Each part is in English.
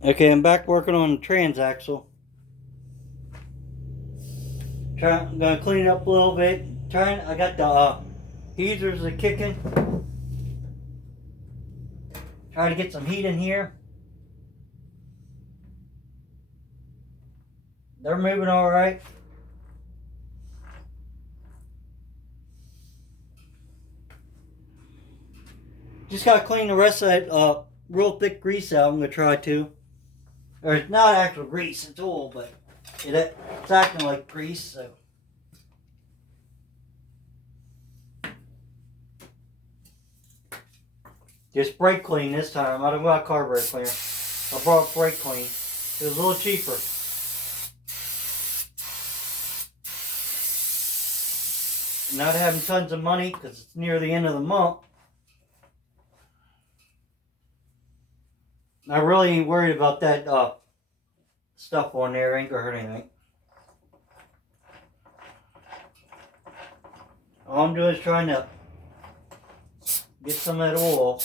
Okay, I'm back working on the transaxle. I'm gonna clean it up a little bit. I got the heaters are kicking. Trying to get some heat in here. They're moving all right. Just gotta clean the rest of that real thick grease out. I'm gonna try to. Or it's not actual grease, it's oil, but it's acting like grease. So just brake clean this time. I don't got carburetor cleaner. I brought brake clean. It was a little cheaper. Not having tons of money because it's near the end of the month. I really ain't worried about that stuff on there. Ain't gonna hurt anything. All I'm doing is trying to get some of that oil.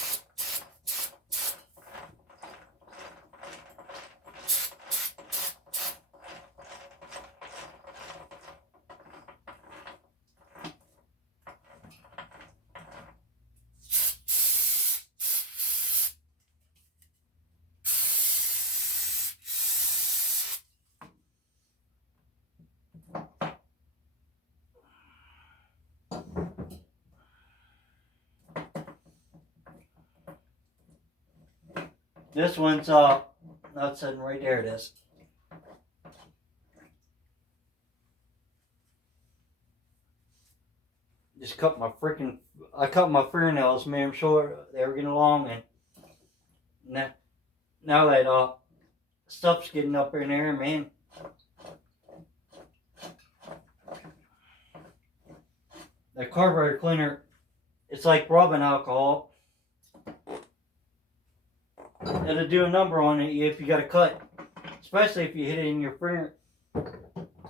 This one's not sitting right there. It is. Just cut my freaking. I cut my fingernails, made them short. They were getting long, and now that stuff's getting up in there, man. The carburetor cleaner, it's like rubbing alcohol. It'll do a number on it if you got a cut, especially if you hit it in your finger.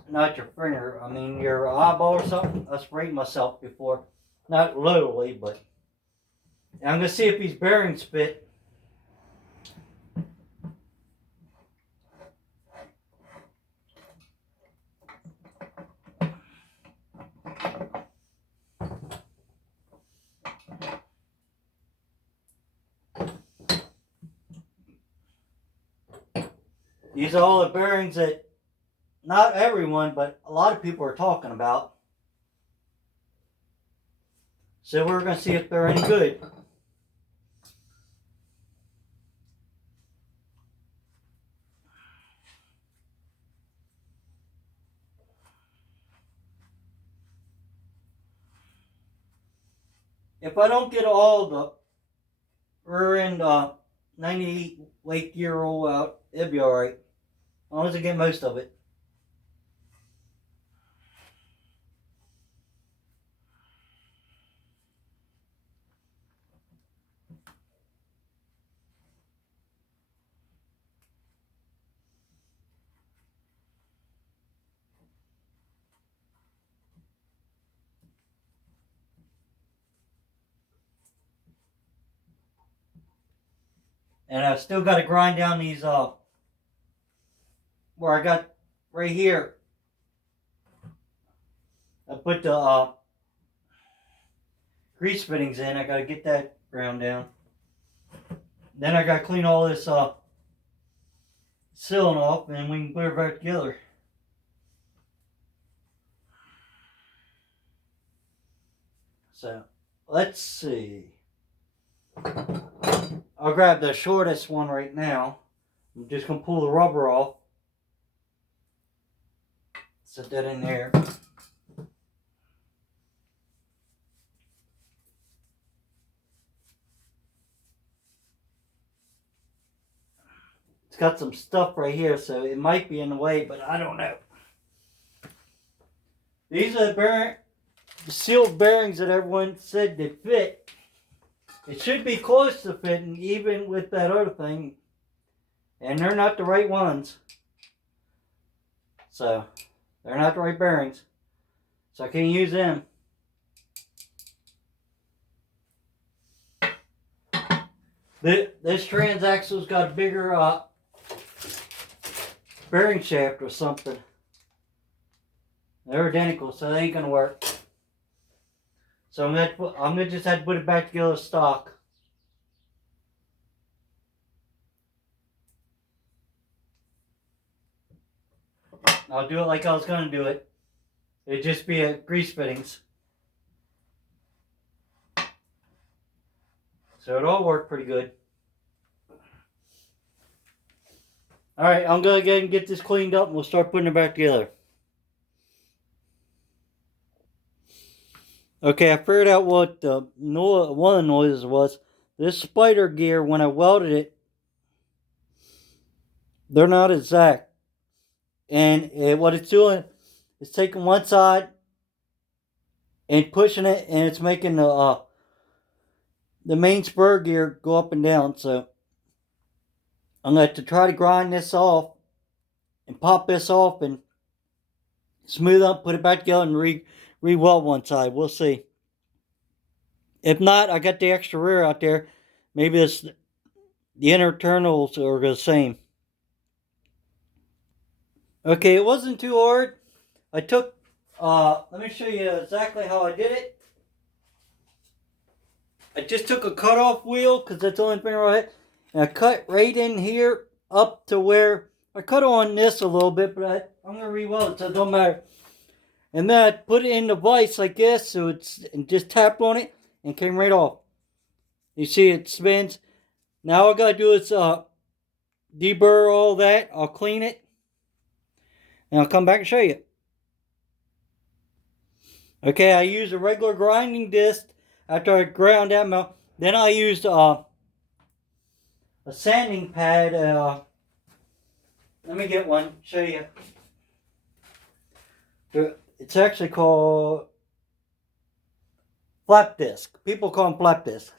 Not your finger, I mean your eyeball or something. I sprayed myself before. Not literally, but I'm gonna see if these bearings fit. These are all the bearings that not everyone, but a lot of people are talking about. So we're gonna see if they're any good. If I don't get all the rear end 98 weight gear roll out, it'll be alright. As long as I get most of it. And I've still got to grind down these where I got right here. I put the grease fittings in. I got to get that ground down. Then I got to clean all this sealing off, and we can put it back together. So let's see. I'll grab the shortest one right now. I'm just gonna pull the rubber off. Set that in there. It's got some stuff right here, so it might be in the way, but I don't know. These are the sealed bearings that everyone said they fit. It should be close to fitting, even with that other thing. And they're not the right ones. So, they're not the right bearings. So I can't use them. This transaxle's got a bigger bearing shaft or something. They're identical, so they ain't gonna work. So I'm gonna just have to put it back together stock. I'll do it like I was gonna do it. It'd just be a grease fittings. So it all worked pretty good. Alright, I'm gonna go ahead and get this cleaned up and we'll start putting it back together. Okay, I figured out what one of the noises was. This spider gear, when I welded it, they're not exact. And what it's doing is taking one side and pushing it, and it's making the main spur gear go up and down. So I'm going to try to grind this off and pop this off and smooth up, put it back together, and re-weld one side. We'll see. If not, I got the extra rear out there. Maybe the internals are the same. Okay, it wasn't too hard. I took, let me show you exactly how I did it. I just took a cutoff wheel, because that's the only thing right. And I cut right in here up to where, I cut on this a little bit, but I'm going to re-weld it, so it don't matter. And then I put it in the vise like this, so and just tapped on it, and came right off. You see it spins. Now all I got to do is deburr all that. I'll clean it, and I'll come back and show you. Okay, I used a regular grinding disc after I ground that out. Then I used a sanding pad. Let me get one, show you. It's actually called flap disc. People call them flap discs.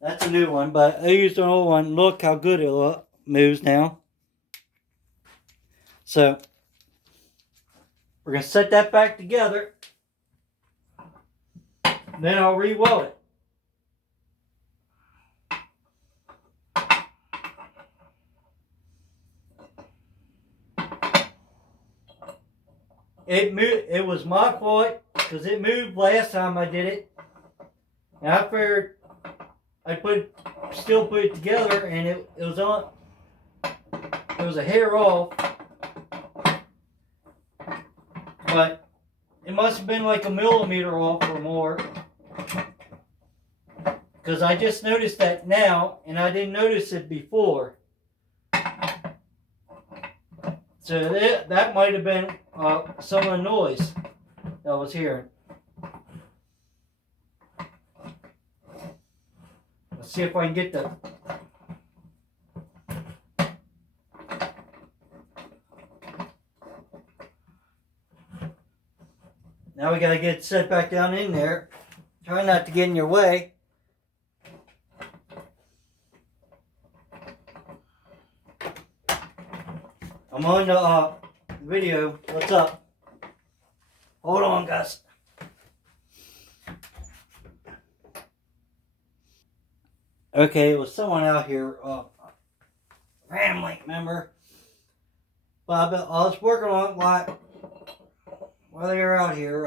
That's a new one, but I used an old one. Look how good it moves now. So, we're going to set that back together. Then I'll re-weld it. It was my fault because it moved last time I did it. And I figured I still put it together, and it was on. It was a hair off, but it must have been like a millimeter off or more. Because I just noticed that now, and I didn't notice it before. So that might have been some of the noise that I was hearing. Let's see if I can get the... Now we got to get it set back down in there. Try not to get in your way. I'm on the video. What's up? Hold on, guys. Okay, it was someone out here, family member. But I was working on it while they were out here.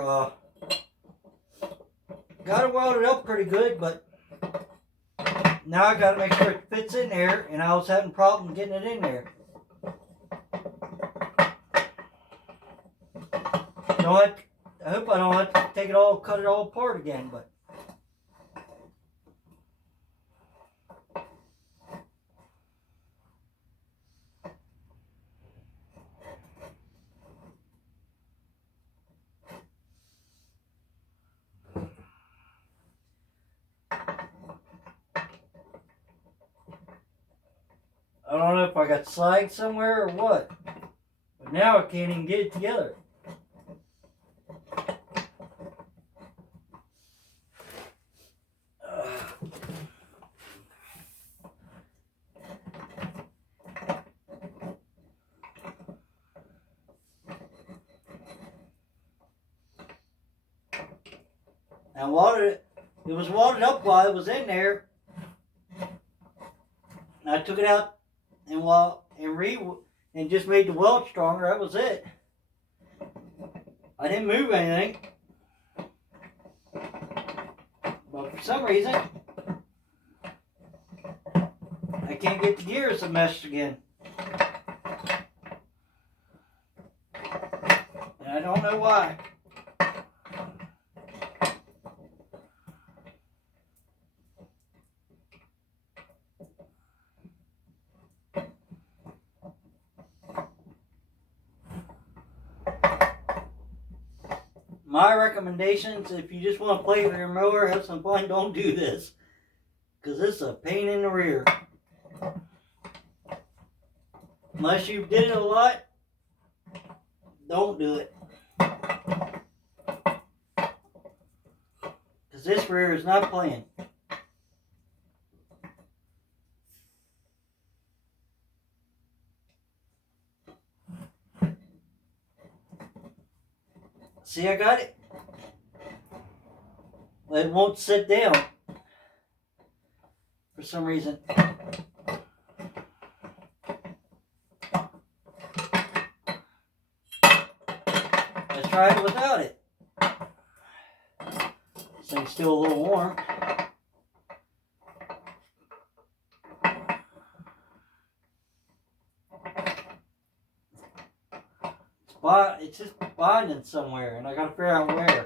Got it welded up pretty good, but now I got to make sure it fits in there, and I was having problems getting it in there. I hope I don't have to cut it all apart again, but. I don't know if I got slag somewhere or what, but now I can't even get it together. It was watered up while it was in there. And I took it out and and just made the weld stronger. That was it. I didn't move anything. But for some reason, I can't get the gears to mesh again. And I don't know why. My recommendations, if you just want to play with your mower, have some fun, don't do this. Because it's a pain in the rear. Unless you did it a lot, don't do it. Because this rear is not playing. See, I got it. It won't sit down for some reason. Let's try it without it. This thing's still a little warm. It's just binding somewhere, and I gotta figure out where.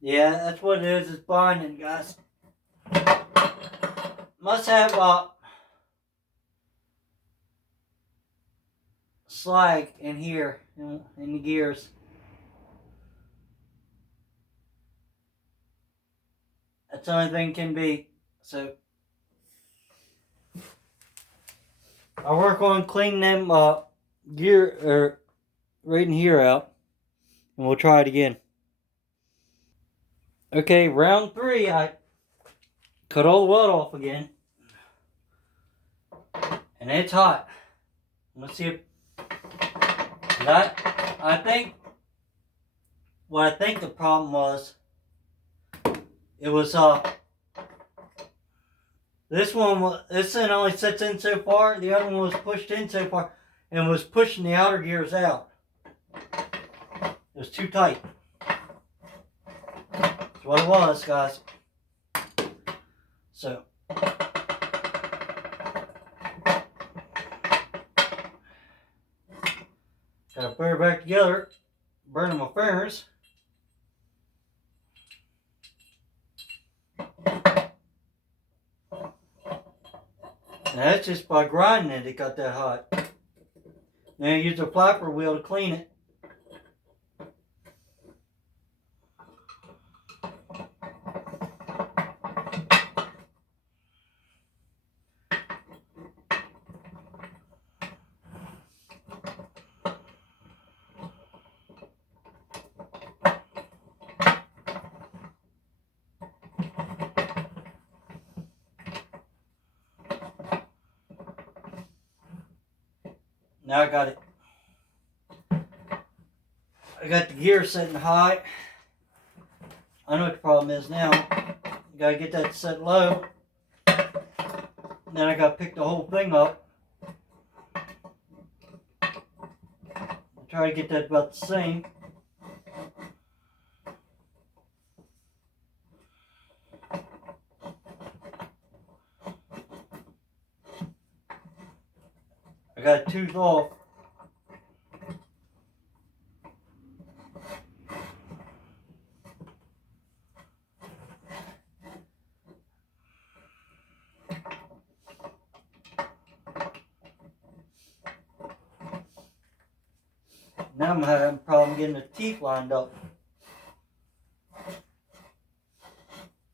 Yeah, that's what it is. It's binding, guys. Must have slag in here in the gears. That's the only thing can be. So I'll work on cleaning them gear right in here out, and we'll try it again. Okay, round 3. I cut all the weld off again, and it's hot. Let's see if that. I think what I think the problem was. It was this one only sits in so far. The other one was pushed in so far, and was pushing the outer gears out. It was too tight. That's what it was, guys. So gotta put it back together, burning my fingers. And that's just by grinding it got that hot. Now use a flapper wheel to clean it. Now I got it. I got the gear setting high. I know what the problem is now. You gotta get that set low. Then I gotta pick the whole thing up. Try to get that about the same. I got a tooth off. Now I'm having a problem getting the teeth lined up.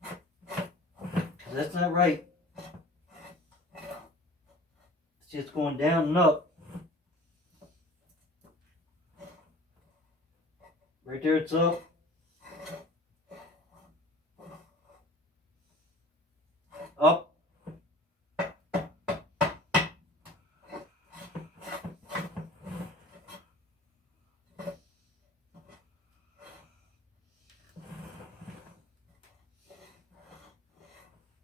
Because that's not right. It's just going down and up. Right there it's up. up.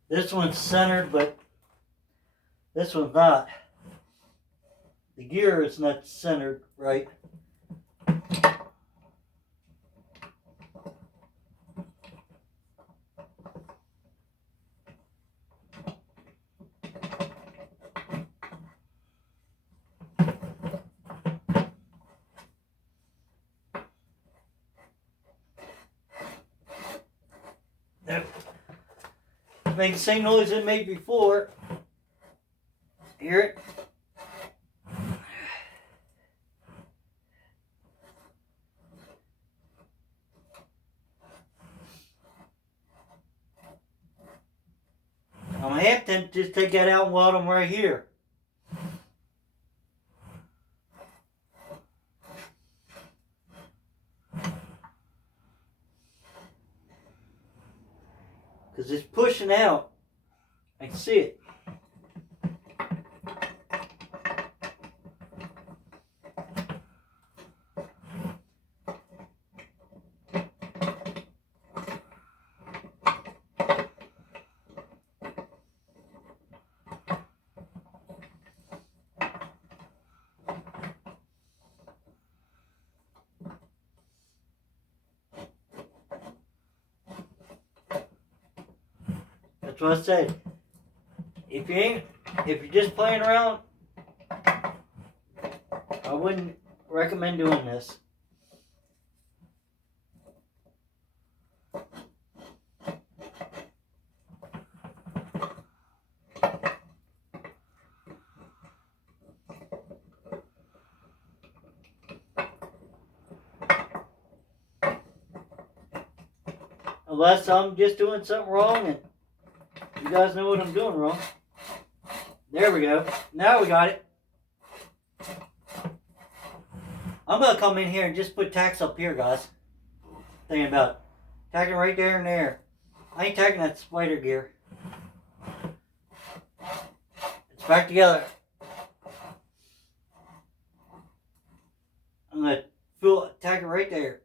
This one's centered, but this one's not. The gear is not centered right. Nope. Make the same noise it made before. Hear it? I'm tempted to just take that out and weld them right here. Because it's pushing out. I can see it. That's what I said. If you're just playing around, I wouldn't recommend doing this. Unless I'm just doing something wrong and you guys know what I'm doing wrong. There we go. Now we got it. I'm going to come in here and just put tacks up here, guys. Thinking about it. Tacking right there and there. I ain't tacking that spider gear. It's back together. I'm going to tack it right there.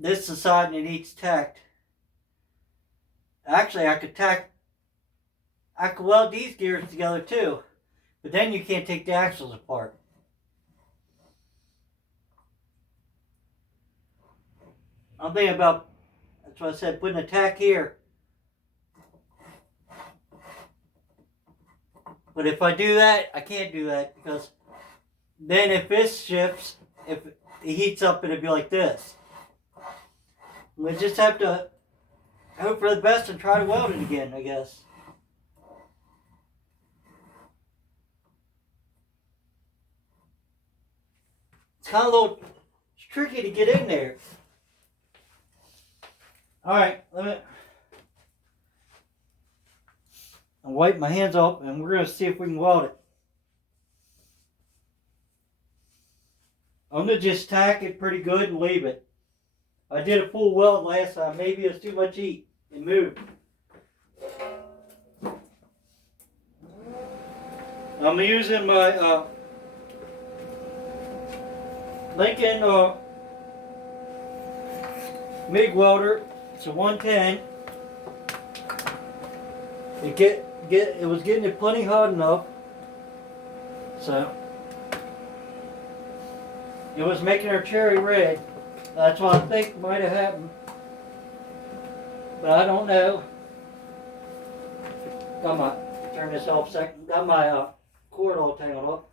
This is the side that needs tacked. Actually, I could weld these gears together too, but then you can't take the axles apart. I'm thinking about, that's what I said, putting a tack here. But if I do that, I can't do that because then if this shifts, if it heats up, it'll be like this. We just have to hope for the best and try to weld it again, I guess. It's kind of it's tricky to get in there. Alright, I'll wipe my hands off and we're going to see if we can weld it. I'm going to just tack it pretty good and leave it. I did a full weld last time. Maybe it was too much heat. It moved. I'm using my Lincoln MIG welder. It's a 110. It was getting it plenty hot enough. So it was making her cherry red. That's what I think might have happened. But I don't know. Turn this off a second. Got my cord all tangled up.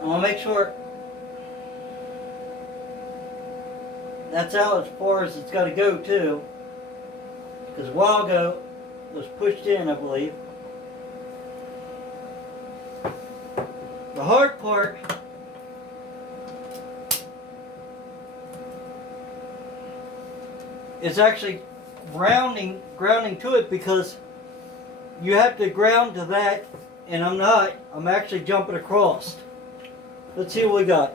I'm going to make sure that's out as far as it's got to go too. Because a while ago it was pushed in, I believe. The hard part is actually grounding to it, because you have to ground to that, and I'm not. I'm actually jumping across. Let's see what we got.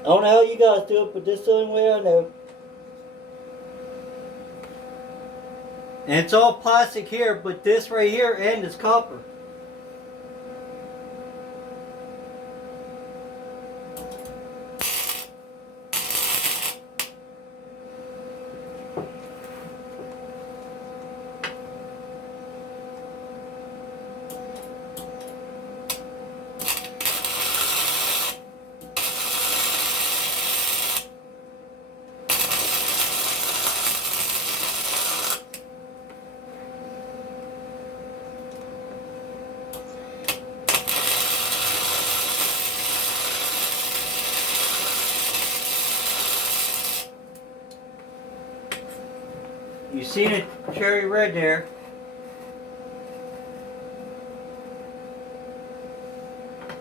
I don't know how you guys do it, but this is the only way I know. And it's all plastic here, but this right here end is copper. You seen it cherry red there.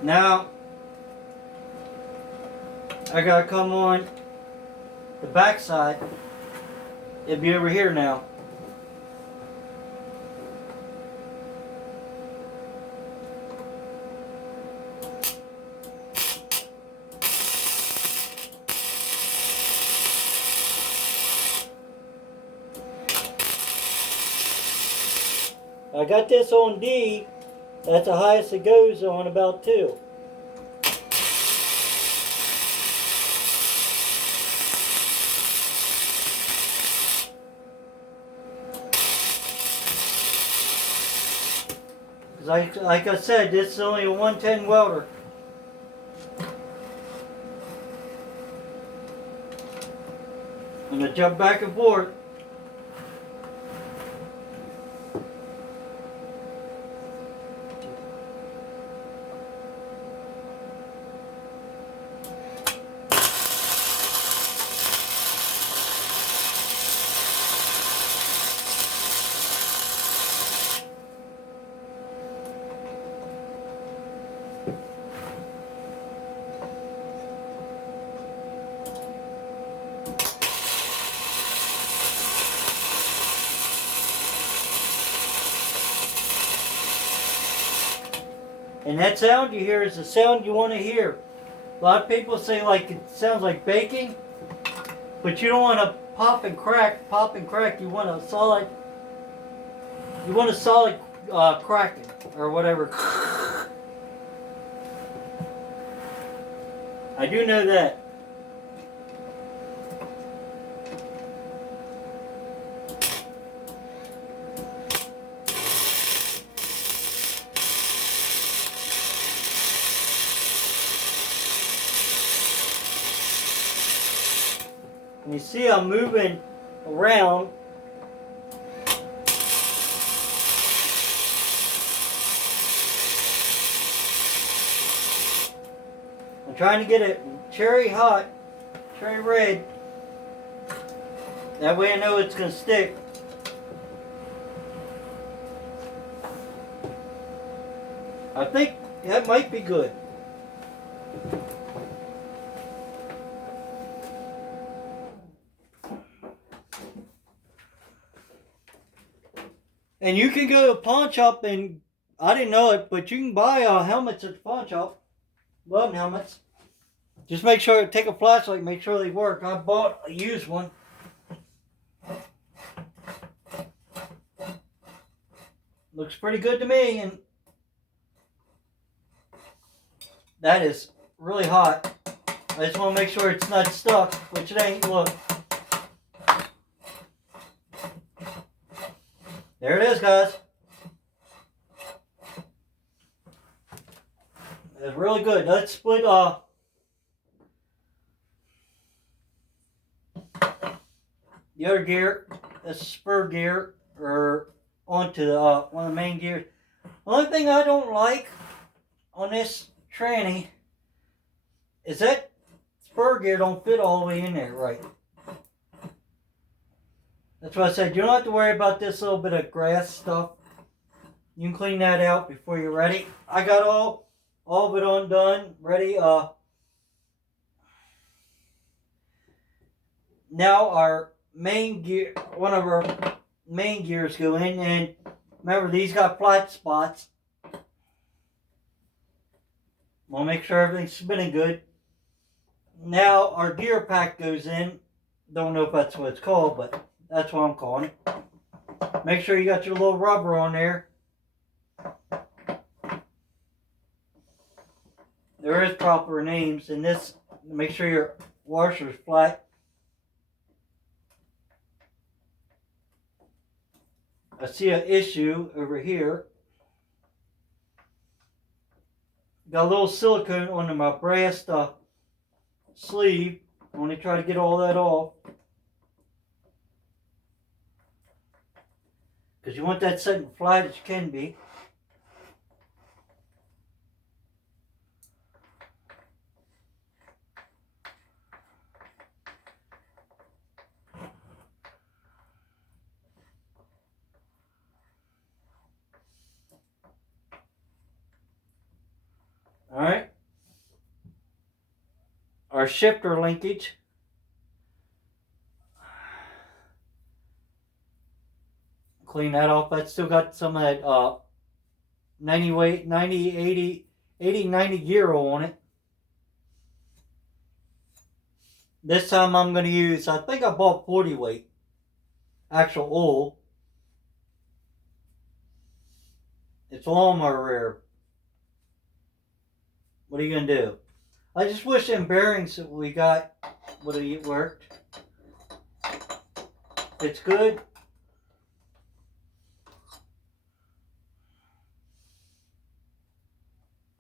Now, I gotta come on the back side. It'll be over here now. I got this on D. That's the highest it goes on, about 2. Like I said, this is only a 110 welder. I'm going to jump back and forth. And that sound you hear is the sound you want to hear. A lot of people say like it sounds like baking, but you don't want to pop and crack. You want a solid cracking or whatever. I do know that. And you see I'm moving around. I'm trying to get it cherry hot, cherry red. That way I know it's going to stick. I think that might be good. And you can go to a pawn shop, and I didn't know it, but you can buy helmets at the pawn shop. Welding helmets. Just make sure, take a flashlight, make sure they work. I bought a used one. Looks pretty good to me, and that is really hot. I just want to make sure it's not stuck, which it ain't. Look. There it is, guys. It's really good. Let's split the other gear, the spur gear, or onto the, one of the main gears. The only thing I don't like on this tranny is that spur gear don't fit all the way in there right. That's why I said you don't have to worry about this little bit of grass stuff. You can clean that out before you're ready. I got all all of it undone, ready. Now our main gear, one of our main gears go in, and remember these got flat spots. We'll make sure everything's spinning good. Now our gear pack goes in. Don't know if that's what it's called, but that's what I'm calling it. Make sure you got your little rubber on there. There is proper names, and this, make sure your washer's flat. I see an issue over here. Got a little silicone on my brass sleeve. I want to try to get all that off. Because you want that sitting flat as you can be. Alright. Our shifter linkage. Clean that off. That's still got some of that 80, 90 gear on it. This time I'm going to use, I think I bought 40 weight actual oil. It's lawnmower rare. What are you going to do? I just wish them bearings that we got would have worked. It's good.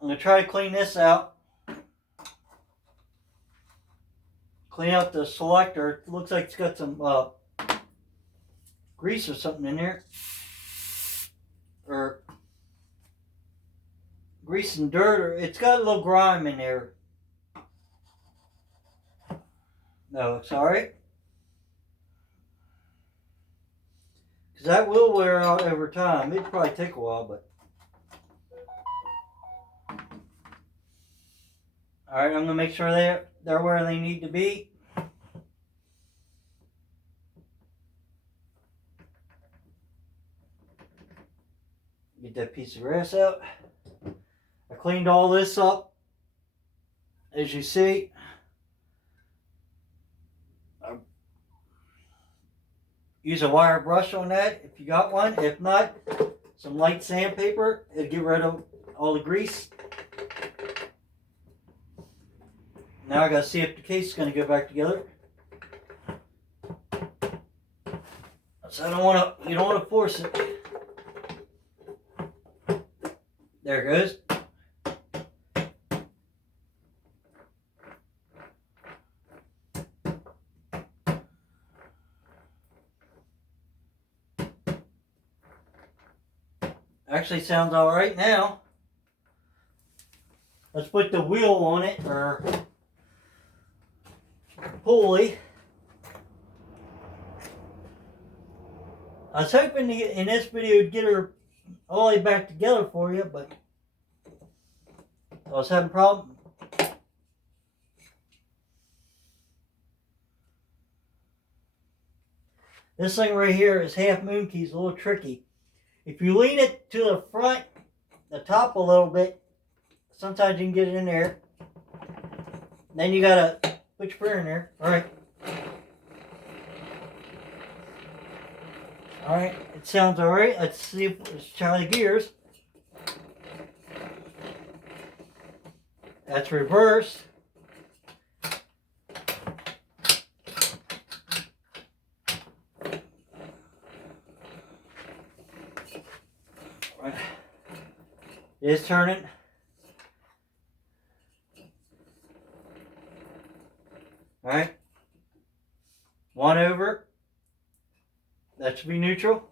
I'm going to try to clean this out. Clean out the selector. It looks like it's got some grease or something in there. Or grease and dirt. Or it's got a little grime in there. No, it's alright. Because that will wear out over time. It'd probably take a while, but. Alright, I'm going to make sure they're where they need to be. Get that piece of grass out. I cleaned all this up. As you see. Use a wire brush on that if you got one. If not, some light sandpaper. It'll get rid of all the grease. Now I gotta see if the case is gonna go back together. So you don't wanna force it. There it goes. Actually sounds all right now. Let's put the wheel on it, or pulley. I was hoping to in this video to get her all the way back together for you, but I was having a problem. This thing right here is half moon keys, a little tricky. If you lean it to the front, the top a little bit, sometimes you can get it in there. Then you gotta put your prayer in there. Alright. Alright, it sounds alright. Let's try the gears. That's reversed. Right. It is turning. Alright. One over. That should be neutral.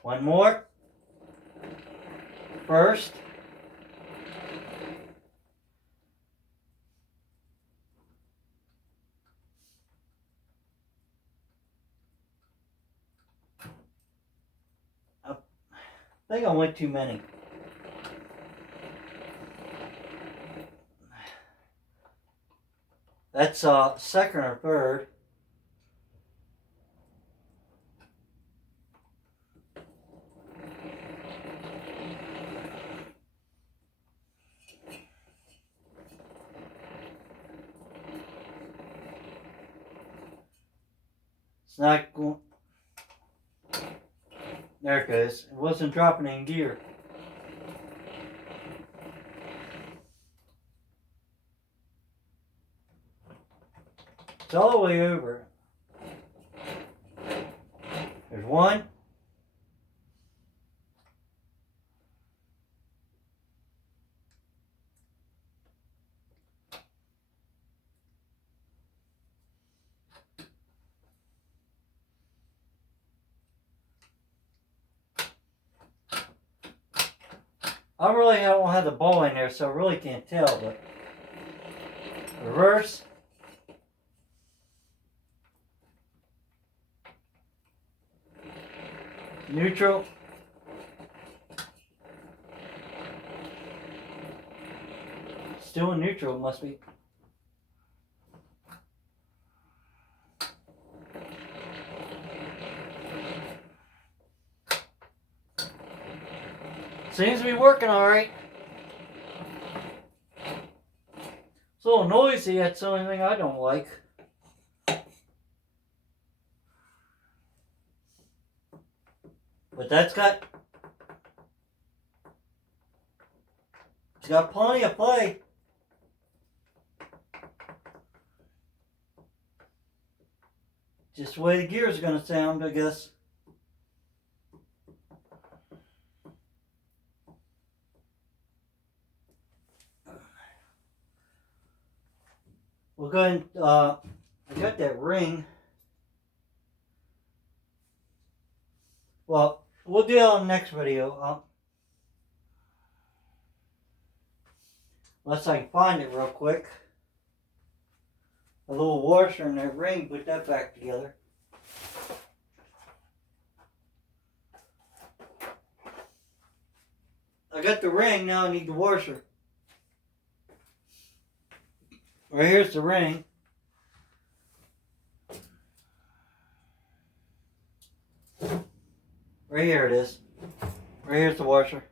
One more. First. I think I went too many. That's second or third. It's not going. There it goes. It wasn't dropping in gear. It's all the way over. There's one. I really don't have the ball in there, so I really can't tell, but reverse. Neutral. Still in neutral, it must be. Seems to be working alright. It's a little noisy, that's the only thing I don't like. But it's got plenty of play. Just the way the gears are going to sound, I guess. We'll go ahead and, I got that ring. Well, we'll do it on the next video. Unless I can find it real quick. A little washer in that ring, put that back together. I got the ring, now I need the washer. Right here's the ring. Right here it is. Right here's the washer.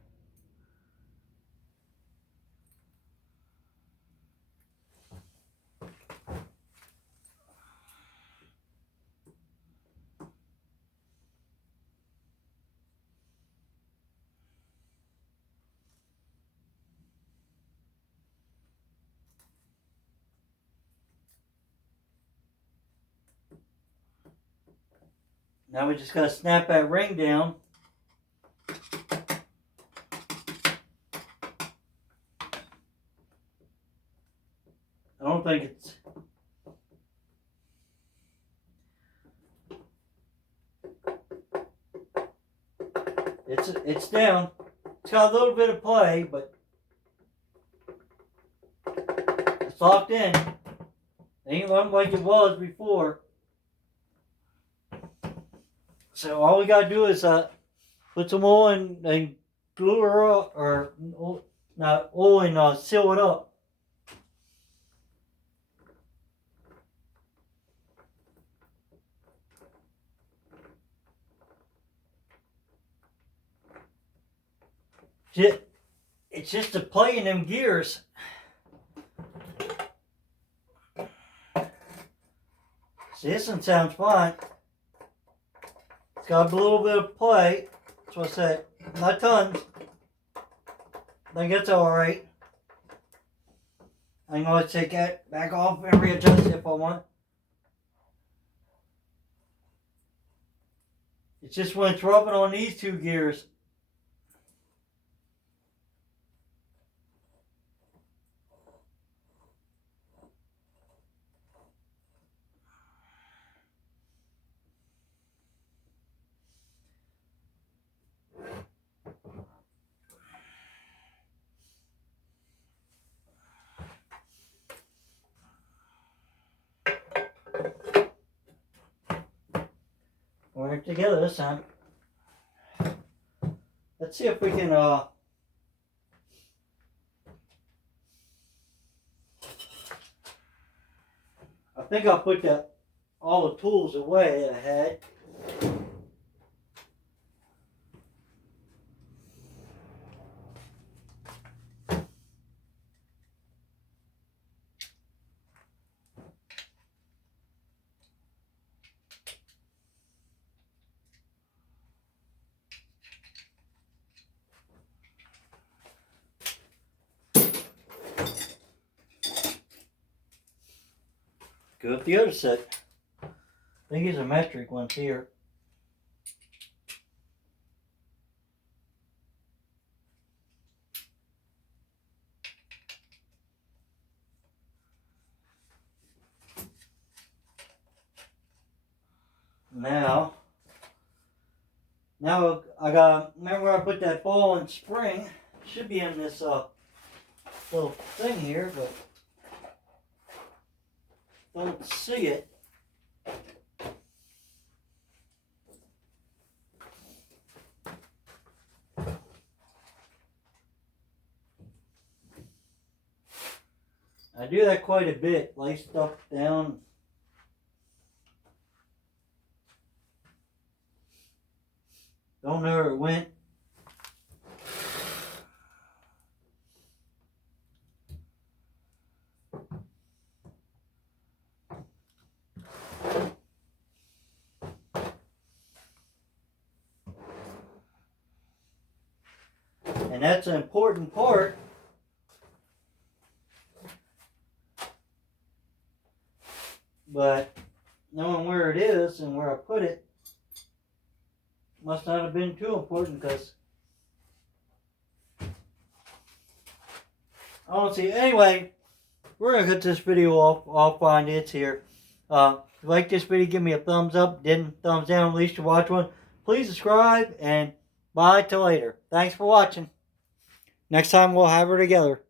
Now we just gotta snap that ring down. I don't think it's down. It's got a little bit of play, but it's locked in. It ain't like it was before. So all we gotta do is put some oil and glue her up, or not oil, and seal it up. It's just a play in them gears. See, this one sounds fine. It's got a little bit of play. That's what I said. Not tons. I think it's alright. I'm going to take that back off and readjust it if I want. It's just when it's rubbing on these two gears. We're together this time. Let's see if we can I think I'll put all the tools away I had. Go with the other set. I think these are metric ones here. Now I got, remember where I put that ball and spring? Should be in this little thing here, but don't see it. I do that quite a bit, lay stuff down. Don't know where it went. And that's an important part. But knowing where it is and where I put it must not have been too important, because I don't see. Anyway, we're going to cut this video off. I'll find it's here. If you like this video, give me a thumbs up. Didn't, thumbs down, at least you watch one. Please subscribe, and bye till later. Thanks for watching. Next time we'll have her together.